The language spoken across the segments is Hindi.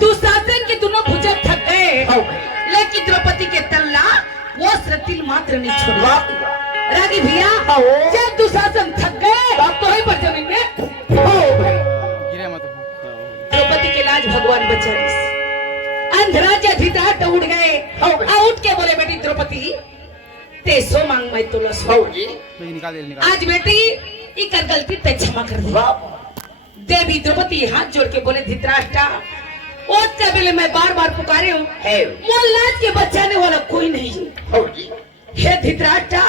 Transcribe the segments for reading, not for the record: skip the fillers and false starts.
दुशासन के दोनों भुजा थक गए, लेकिन द्रौपदी के तल्ला वो तिल मात्र नहीं छोड़ा। रागी भैया जब दुशासन थक गए तो ही पर जमीन द्रौपदी के लाज भगवान बचा। अंधराजा धृतराष्ट्र उठ गए, उठ के बोले बेटी द्रौपदी ते सो मांग मैं तुला आज बेटी इकर गलती ते क्षमा कर दे। देवी द्रौपदी हाथ जोड़ के बोले धृतराष्ट्र और कबीले मैं बार बार पुकारे हूँ, मोर लाज के बचाने वाला कोई नहीं है। धृतराष्ट्र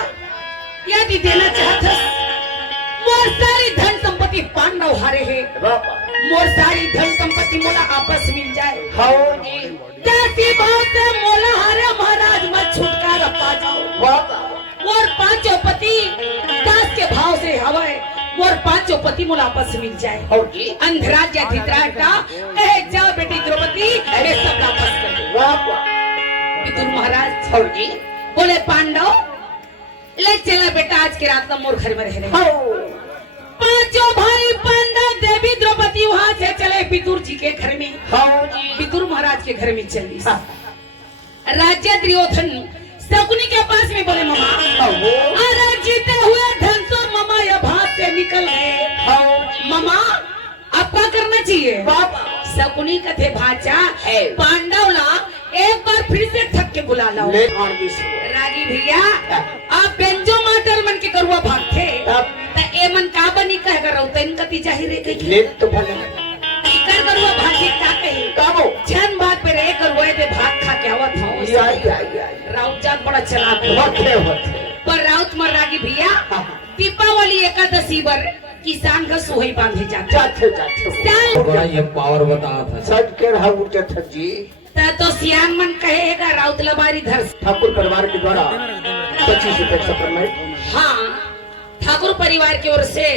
यदि देना चाहता मोर सारी धन संपत्ति पांडव हारे है, मोर सारी धन संपत्ति मोला आपस मिल जाए, कैसी बात है मोला हारे महाराज मत छुटकारा पा जाओ। मोर पांचों पति दास के भाव से हवाए, मोर पांचों पति मोला आपस मिल जाए। अंधराज धृतराष्ट्र जाओ बेटी द्रौपदी ये सब वापस कर दो। विदुर महाराज बोले पांडव ले चला बेटा आज की रात का मोर घर में रहने। पांचों भाई पांडव देवी द्रौपदी वहां से चले विदुर जी के घर में, विदुर महाराज के घर में चली। राजा दुर्योधन शकुनी के पास में बोले मामा अरे जीते हुए धन तो मामा ये भाग से निकल गए, मामा अब क्या करना चाहिए? शकुनी कथे भाचा पांडवला एक बार फिर से ठग के बुला लाओ। रागी भैया आप बेंजो माटर मन के करुआ भागथे ए मन का बनी कह कर रहो तन कति जाहिर है के ले तो भले कर करुआ भागे का कहे काबो छन बात पे रे करुआ दे भाग खा के आवत हो। राउत जात बड़ा चलाक होते पर राउत मर रागी भैया दीपावली एकादशी पर किसान का सोहे बांधे जाते बड़ा ये पावर बता था सच के रहा उठे था जी तो सियान मन कहेगा राउत लबारी धर ठाकुर परिवार के द्वारा 25 रुपए। हाँ ठाकुर परिवार की ओर से